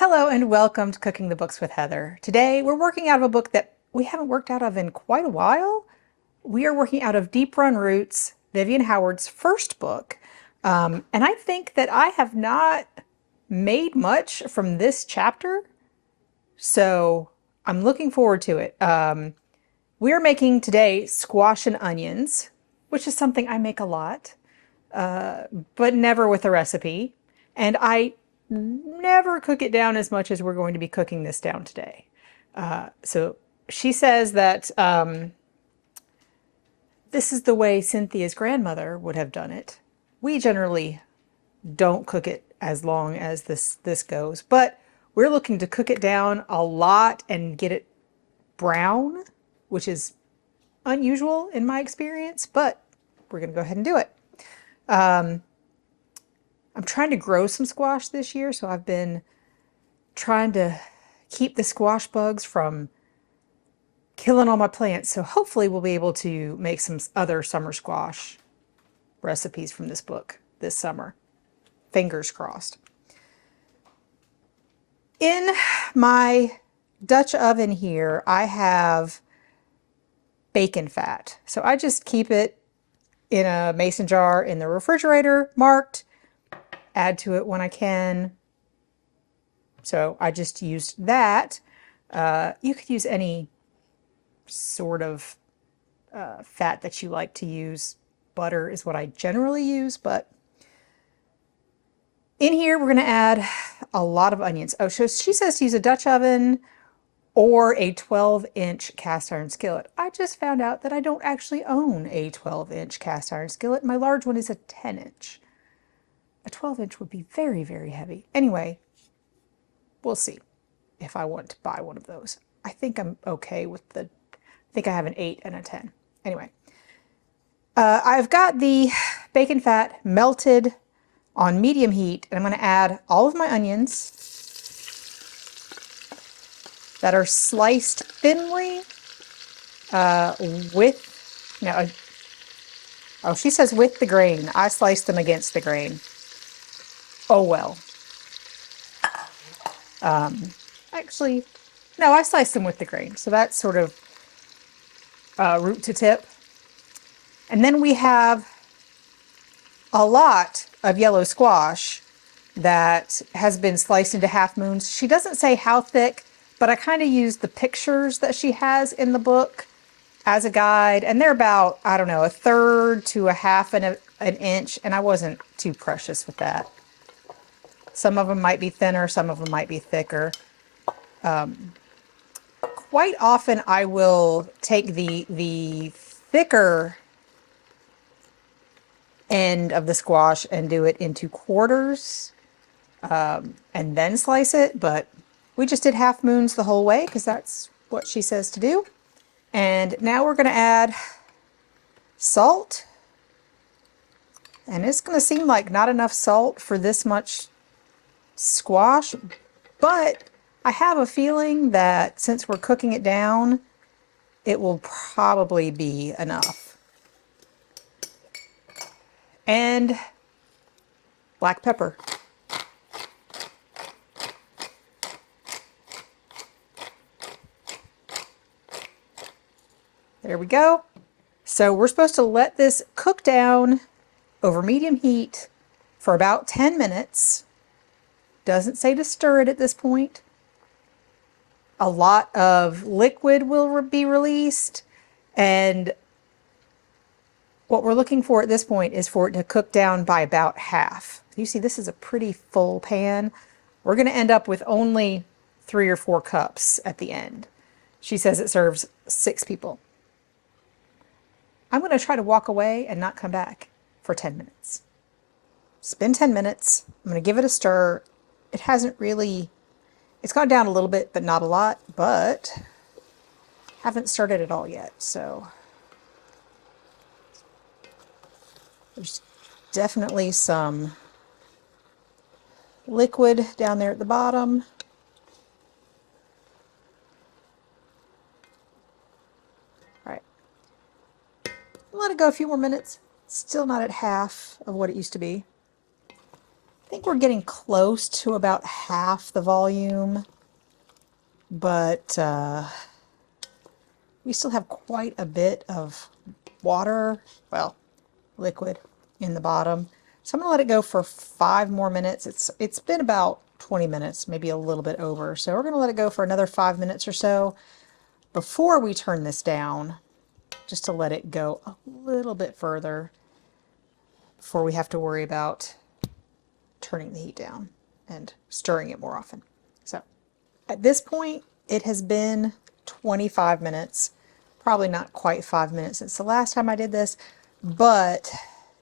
Hello and welcome to Cooking the Books with Heather. Today we're working out of a book that we haven't worked out of in quite a while. We are working out of Deep Run Roots, Vivian Howard's first book. And I think that I have not made much from this chapter, so I'm looking forward to it. We're making today squash and onions, which is something I make a lot, but never with a recipe. And I never cook it down as much as we're going to be cooking this down today. So she says that this is the way Cynthia's grandmother would have done it. We generally don't cook it as long as this goes, but we're looking to cook it down a lot and get it brown, which is unusual in my experience, but we're going to go ahead and do it. I'm trying to grow some squash this year, so I've been trying to keep the squash bugs from killing all my plants. So hopefully we'll be able to make some other summer squash recipes from this book this summer. Fingers crossed. In my Dutch oven here, I have bacon fat. So I just keep it in a mason jar in the refrigerator, marked, add to it when I can. So I just used that. You could use any sort of fat that you like to use. Butter is what I generally use, but in here we're going to add a lot of onions. Oh, so she says to use a Dutch oven or a 12-inch cast iron skillet. I just found out that I don't actually own a 12-inch cast iron skillet. My large one is a 10-inch. A 12-inch would be very, very heavy. Anyway, we'll see if I want to buy one of those. I think I'm okay with I think I have an 8 and a 10. Anyway, I've got the bacon fat melted on medium heat, and I'm going to add all of my onions that are sliced thinly oh, she says with the grain. I sliced them against the grain. Oh, well. Actually, no, I sliced them with the grain. So that's sort of root to tip. And then we have a lot of yellow squash that has been sliced into half moons. She doesn't say how thick, but I kind of used the pictures that she has in the book as a guide. And they're about, I don't know, 1/3 to 1/2 an inch. And I wasn't too precious with that. Some of them might be thinner, some of them might be thicker. Quite often I will take the thicker end of the squash and do it into quarters and then slice it, but we just did half moons the whole way because that's what she says to do. And now we're going to add salt, and it's going to seem like not enough salt for this much squash, but I have a feeling that since we're cooking it down, it will probably be enough. And black pepper. There we go. So we're supposed to let this cook down over medium heat for about 10 minutes. Doesn't say to stir it at this point. A lot of liquid will be released, and what we're looking for at this point is for it to cook down by about half. You see, this is a pretty full pan. We're going to end up with only 3 or 4 cups at the end. She says it serves 6 people. I'm going to try to walk away and not come back for 10 minutes. It's been 10 minutes. I'm going to give it a stir. It hasn't really, it's gone down a little bit, but not a lot, but haven't stirred it at all yet. So there's definitely some liquid down there at the bottom. All right. Let it go a few more minutes. Still not at half of what it used to be. think we're getting close to about half the volume, but we still have quite a bit of water, well, liquid in the bottom. So I'm gonna let it go for 5 more minutes. It's been about 20 minutes, maybe a little bit over. So we're gonna let it go for another 5 minutes or so before we turn this down, just to let it go a little bit further before we have to worry about turning the heat down and stirring it more often. So at this point, it has been 25 minutes, probably not quite 5 minutes since the last time I did this, but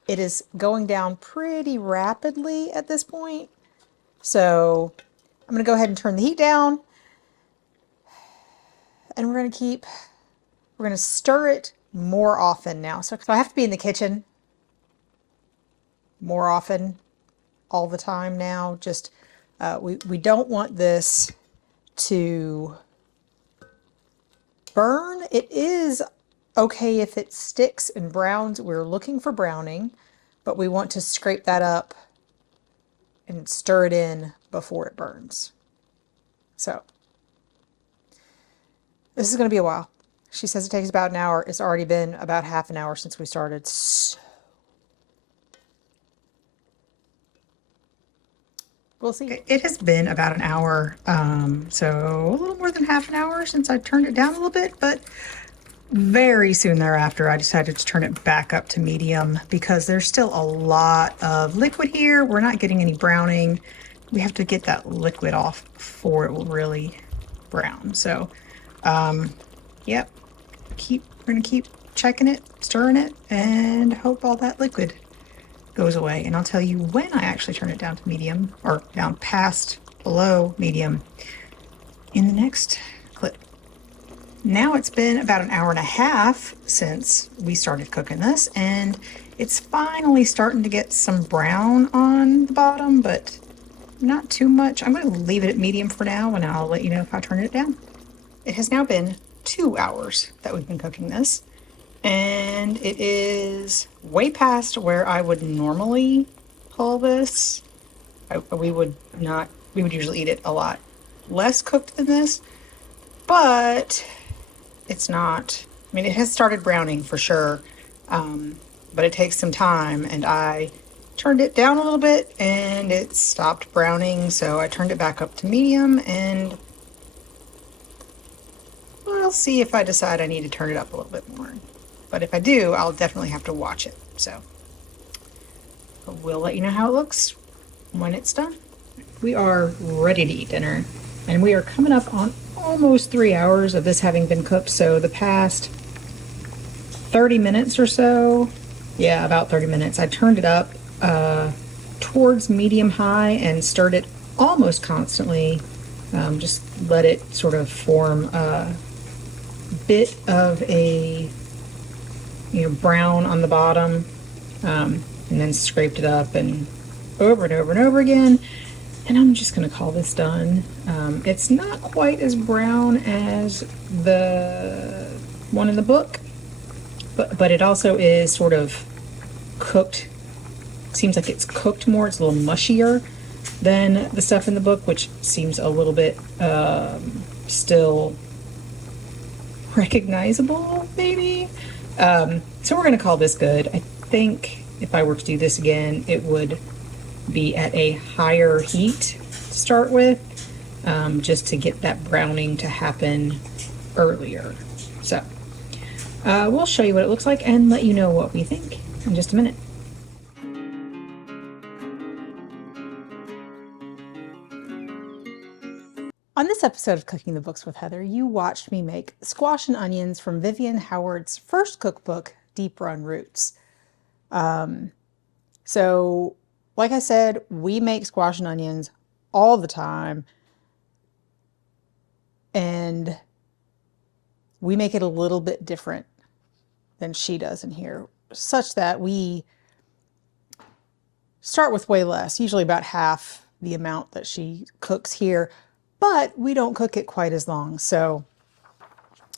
it is going down pretty rapidly at this point. So I'm going to go ahead and turn the heat down, and we're going to stir it more often now. So I have to be in the kitchen more often all the time now. Just we don't want this to burn. It is okay if it sticks and browns. We're looking for browning, but we want to scrape that up and stir it in before it burns. So this is going to be a while. She says it takes about an hour. It's already been about half an hour since we started. So we'll see. It has been about an hour, so a little more than half an hour since I turned it down a little bit, but very soon thereafter, I decided to turn it back up to medium because there's still a lot of liquid here. We're not getting any browning. We have to get that liquid off before it will really brown. So, yep, we're gonna keep checking it, stirring it, and hope all that liquid goes away. And I'll tell you when I actually turn it down to medium, or down past below medium, in the next clip. Now it's been about an hour and a half since we started cooking this, and it's finally starting to get some brown on the bottom, but not too much. I'm going to leave it at medium for now, and I'll let you know if I turn it down. It has now been 2 hours that we've been cooking this, and it is way past where I would normally call this. We would usually eat it a lot less cooked than this, but it's not, I mean, it has started browning for sure, but it takes some time, and I turned it down a little bit and it stopped browning, so I turned it back up to medium, and we'll see if I decide I need to turn it up a little bit more. But if I do, I'll definitely have to watch it, so we'll let you know how it looks when it's done. We are ready to eat dinner, and we are coming up on almost 3 hours of this having been cooked. So the past 30 minutes or so, yeah, about 30 minutes, I turned it up towards medium high and stirred it almost constantly. Just let it sort of form a bit of a brown on the bottom, and then scraped it up and over and over and over again. And I'm just going to call this done. It's not quite as brown as the one in the book, but it also is sort of cooked. Seems like it's cooked more. It's a little mushier than the stuff in the book, which seems a little bit still recognizable, maybe. So we're going to call this good. I think if I were to do this again, it would be at a higher heat to start with, just to get that browning to happen earlier. So we'll show you what it looks like and let you know what we think in just a minute. On this episode of Cooking the Books with Heather, you watched me make squash and onions from Vivian Howard's first cookbook, Deep Run Roots. So like I said, we make squash and onions all the time, and we make it a little bit different than she does in here, such that we start with way less, usually about half the amount that she cooks here, but we don't cook it quite as long. So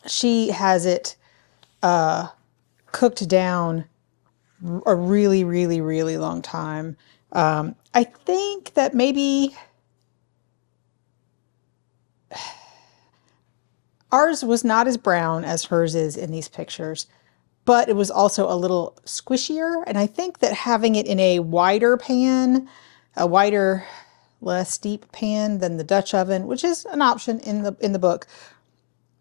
she has it cooked down a really, really, really long time. I think that maybe ours was not as brown as hers is in these pictures, but it was also a little squishier. And I think that having it in a wider pan, a wider, less deep pan than the Dutch oven, which is an option in the book,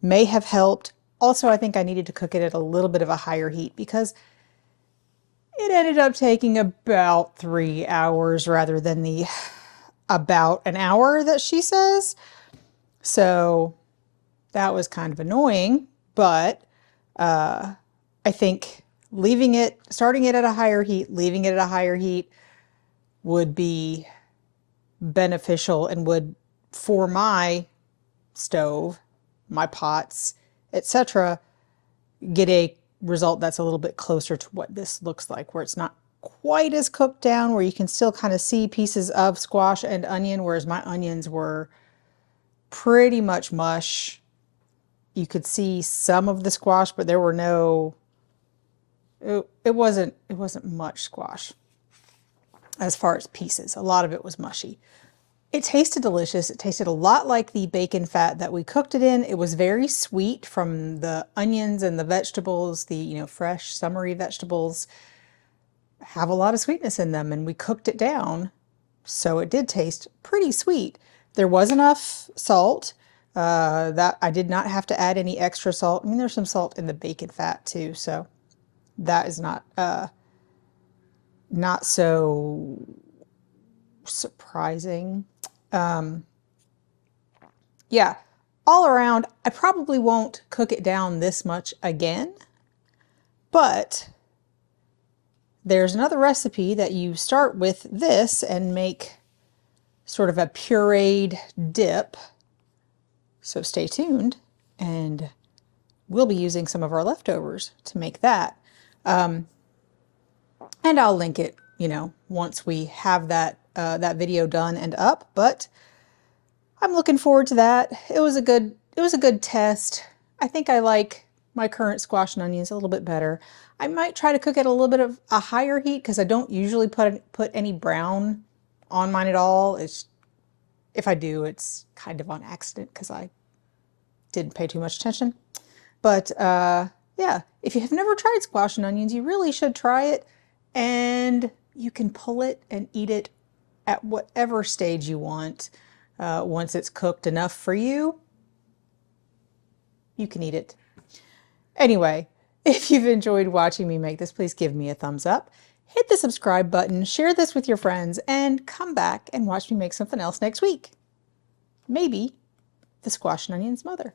may have helped. Also, I think I needed to cook it at a little bit of a higher heat because it ended up taking about 3 hours rather than the about an hour that she says. So that was kind of annoying, but I think starting it at a higher heat, leaving it at a higher heat would be beneficial and would, for my stove, my pots, etc., get a result that's a little bit closer to what this looks like, where it's not quite as cooked down, where you can still kind of see pieces of squash and onion, whereas my onions were pretty much mush. You could see some of the squash, but there were no, it wasn't much squash as far as pieces. A lot of it was mushy. It tasted delicious. It tasted a lot like the bacon fat that we cooked it in. It was very sweet from the onions and the vegetables, the, fresh summery vegetables have a lot of sweetness in them, and we cooked it down, so it did taste pretty sweet. There was enough salt that I did not have to add any extra salt. I mean, there's some salt in the bacon fat too, so that is not so surprising. Yeah, all around, I probably won't cook it down this much again, but there's another recipe that you start with this and make sort of a pureed dip. So stay tuned, and we'll be using some of our leftovers to make that. And I'll link it, once we have that video done and up, but I'm looking forward to that. It was a good test. I think I like my current squash and onions a little bit better. I might try to cook at a little bit of a higher heat because I don't usually put any brown on mine at all. If I do, it's kind of on accident because I didn't pay too much attention. But yeah, if you have never tried squash and onions, you really should try it. And you can pull it and eat it at whatever stage you want. Once it's cooked enough for you, you can eat it. Anyway, if you've enjoyed watching me make this, please give me a thumbs up. Hit the subscribe button, share this with your friends, and come back and watch me make something else next week. Maybe the squash and onions mother.